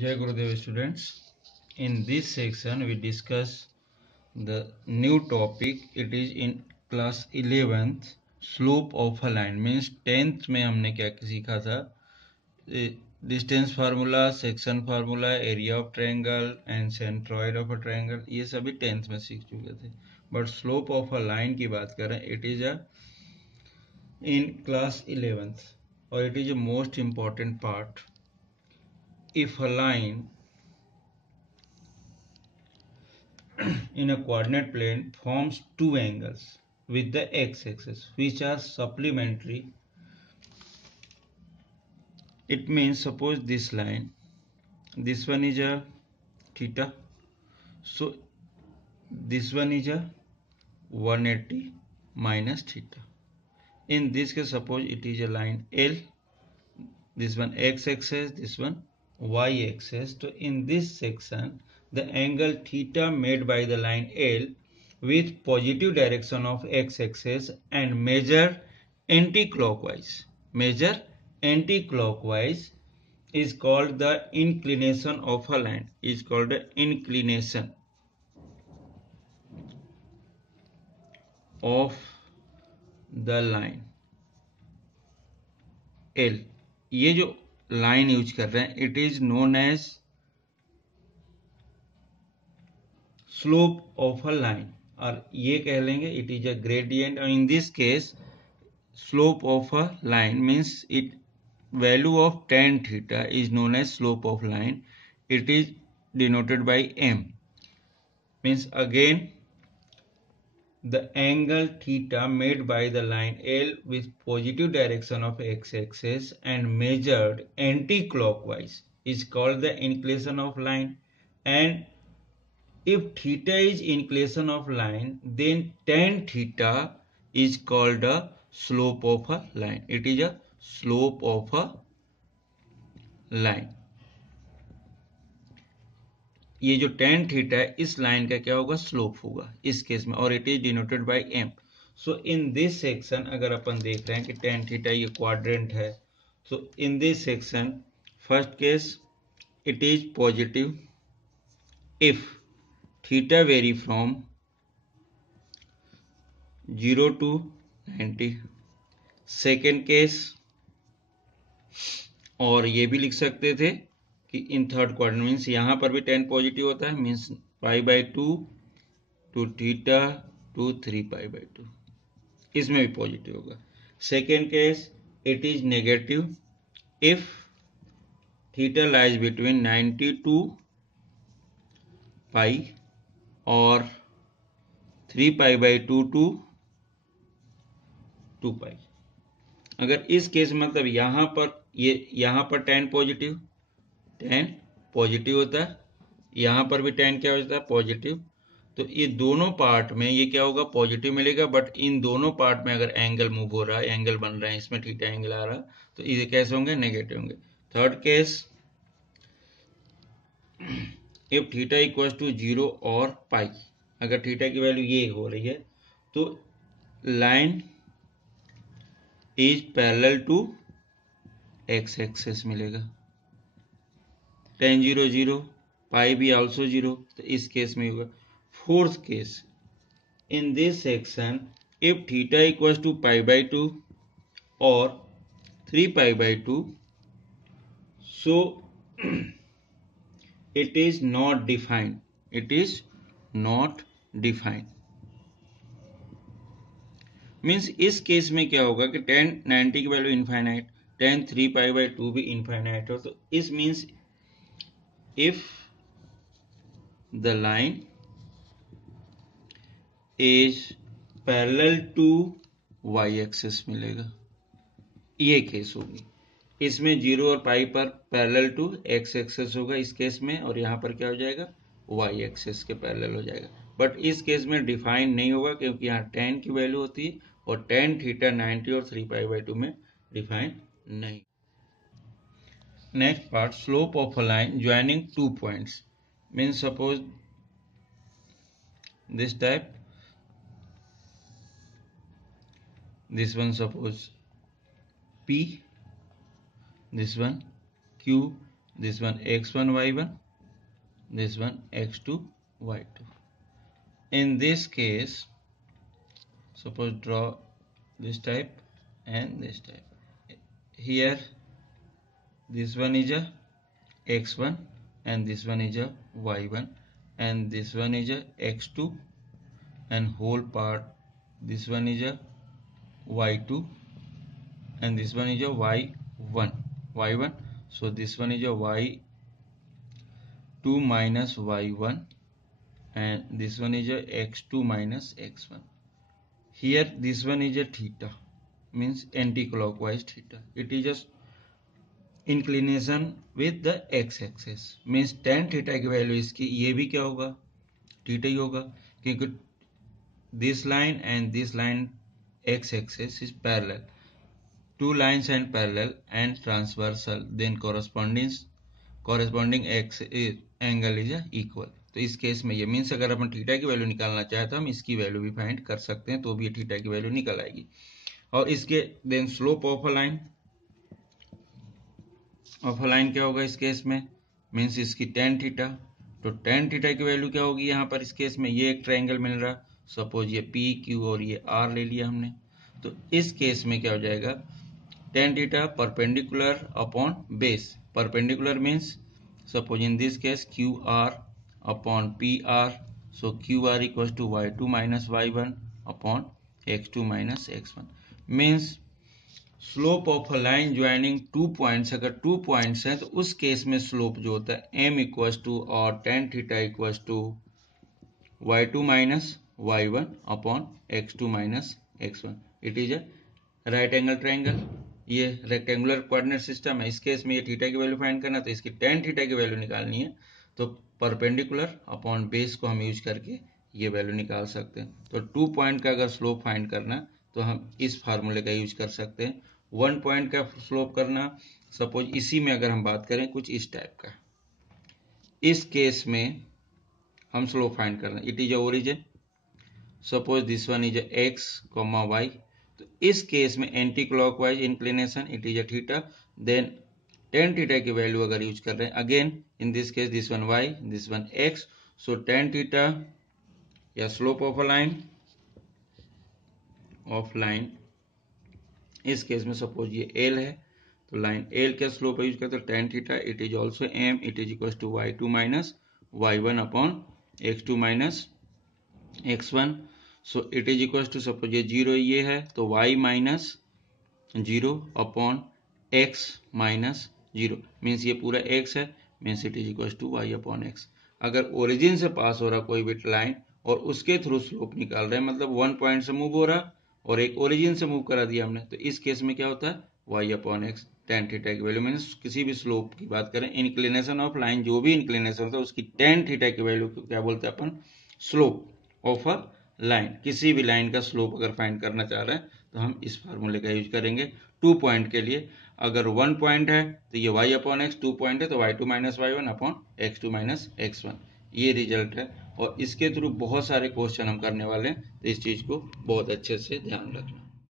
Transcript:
Jai Gurudev students. In this section we discuss the new topic. It is in class 11th slope of a line. Means 10th में हमने क्या सीखा था, distance formula, section formula, area of triangle and centroid of a triangle, ये सभी 10th में सीख चुके थे. But slope of a line की बात करें, it is a in class 11th और it is a most important part. If a line in a coordinate plane forms two angles with the x-axis which are supplementary, it means suppose this line, this one is a theta, so this one is a 180 minus theta. In this case, suppose it is a line L, this one x-axis, this one y-axis. So in this section, the angle theta made by the line L with positive direction of x-axis and measure anti-clockwise is called the inclination of a line, is called the inclination of the line L. ये जो line use कर रहे हैं, it is known as slope of a line, और ये कह लेंगे it is a gradient. और in this case slope of a line means it value of tan theta is known as slope of line. It is denoted by m. Means again the angle theta made by the line L with positive direction of x-axis and measured anti-clockwise is called the inclination of line. And if theta is inclination of line, then tan theta is called a slope of a line. It is a slope of a line. ये जो tan theta है इस line का क्या होगा, slope होगा इस case में, और it is denoted by m. So in this section अगर अपन देख रहे हैं कि tan थीटा ये क्वाड्रेंट है, so in this section first case it is positive if theta vary from 0 to 90. Second case, और ये भी लिख सकते थे कि इन थर्ड क्वाड्रेंट मीन्स यहाँ पर भी tan पॉजिटिव होता है, मीन्स π/2 टू थीटा टू 3π/2, इसमें भी पॉजिटिव होगा. Second case it is negative if theta lies between 90 to π और 3π/2 to 2π. अगर इस केस मतलब यहाँ पर tan पॉजिटिव होता है, यहाँ पर भी tan क्या होता है, पॉजिटिव. तो ये दोनों पार्ट में ये क्या होगा, पॉजिटिव मिलेगा. बट इन दोनों पार्ट में अगर एंगल मूव हो रहा है, एंगल बन रहा है, इसमें थीटा एंगल आ रहा है, तो ये कैसे होंगे, नेगेटिव होंगे. Third case if theta equal to 0 और π, अगर थीटा की वैल्यू ये हो रही है तो line is parallel to x axis मिलेगा. tan 0 0, π भी ऑल्सो 0, तो इस केस में होगा. Fourth case in this section if theta equal to π/2 और 3π/2, so it is not defined. Means इस केस में क्या होगा कि tan 90 की वैल्यू इनफाइनाइट, tan 3π/2 भी इनफाइनाइट हो. तो इस means if the line is parallel to y axis मिलेगा, ये केस होगी. इसमें 0 और π पर पैरेलल टू x एक्सिस होगा इस केस में, और यहाँ पर क्या हो जाएगा, y एक्सिस के पैरेलल हो जाएगा. बट इस केस में डिफाइन नहीं होगा क्योंकि यहाँ tan की वैल्यू होती है और tan थीटा 90 और 3π/2 में डिफाइन नहीं. Next part, slope of a line joining two points. Means suppose this type, this one suppose P, this one Q, this one x1 y1, this one x2 y2. In this case, suppose draw this type and this type. Here this one is a x1 and this one is a y1 and this one is a x2 and whole part, this one is a y2 and this one is a y1. So this one is a y2 minus y1 and this one is a x2 minus x1. Here this one is a theta, means anti-clockwise theta. It is just inclination with the x-axis, means tan theta की value इसकी ये भी क्या होगा, theta ही होगा, क्योंकि this line and this line x-axis is parallel. Two lines and parallel and transversal, then corresponding x angle is equal. तो इस केस में ये मीन्स अगर अपन थीटा की वैल्यू निकालना चाहे तो हम इसकी वैल्यू भी फाइंड कर सकते हैं, तो भी ये थीटा की वैल्यू निकल आएगी. और इसके then slope of a line क्या होगा इस केस में, मीन्स इसकी टेन थीटा. तो टेन थीटा की वैल्यू क्या होगी यहाँ पर इस केस में, ये एक ट्रायंगल मिल रहा, सपोज ये पी क्यू और ये आर ले लिया हमने. तो इस केस में क्या हो जाएगा, tan theta perpendicular upon base. Perpendicular means suppose in this case Q R upon P R. So Q R equal to y2 minus y1 upon x2 minus x1. Means slope of a line joining two points, अगर two points हैं तो उस case में slope जो होता है m equal to और tan theta equal to y2 minus y1 upon x2 minus x1. It is a right angle triangle. ये रेक्टेंगुलर कोऑर्डिनेट सिस्टम है. इस केस में ये थीटा की वैल्यू फाइंड करना, तो इसकी टेन थीटा की वैल्यू निकालनी है, तो परपेंडिकुलर अपॉन बेस को हम यूज करके ये वैल्यू निकाल सकते हैं. तो टू पॉइंट का अगर स्लोप फाइंड करना तो हम इस फार्मूले का यूज कर सकते हैं. वन पॉइंट का स्लोप करना, सपोज इसी में अगर हम बात करें कुछ इस टाइप का, इस केस में हम स्लोप फाइंड करना. It is a origin, suppose this one is x comma y. तो इस केस में anticlockwise inclination, it is a theta. Then tan theta की वैल्यू अगर यूज कर रहे हैं, again in this case this one y, this one x. So tan theta या slope of line इस केस में सपोज ये एल है, तो लाइन एल का स्लोप यूज करते हैं tan theta. It is also m, it is equal to y2 minus y1 upon x2 minus x1. So it is equal to suppose ये zero ये है तो y minus zero upon x minus zero. Means ये पूरा x है, means it is equal to y upon x. अगर origin से pass हो रहा कोई भी लाइन और उसके थ्रू स्लोप निकाल रहे हैं, मतलब वन पॉइंट से मूव हो रहा और एक ओरिजिन से मूव करा दिया हमने, तो इस केस में क्या होता है y upon x. Ten theta की वैल्यू मीन्स किसी भी स्लोप की बात करें, इंक्लिनेशन ऑफ लाइन जो भी इंक्लिनेशन होता है उसकी टेन थीटा की वैल्यू को क्या बोलते हैं अपन, स्लोप ऑफ अ लाइन. किसी भी लाइन का स्लोप अगर फाइंड करना चाह रहे हैं तो हम इस फार्मूले का यूज करेंगे टू पॉइंट के लिए. अगर वन पॉइंट है तो ये y upon x, two point है तो y2 minus y1 upon x2 minus x1. ये रिजल्ट है और इसके थ्रू बहुत सारे क्वेश्चन हम करने वाले हैं, तो इस चीज को बहुत अच्छे से ध्यान रखना.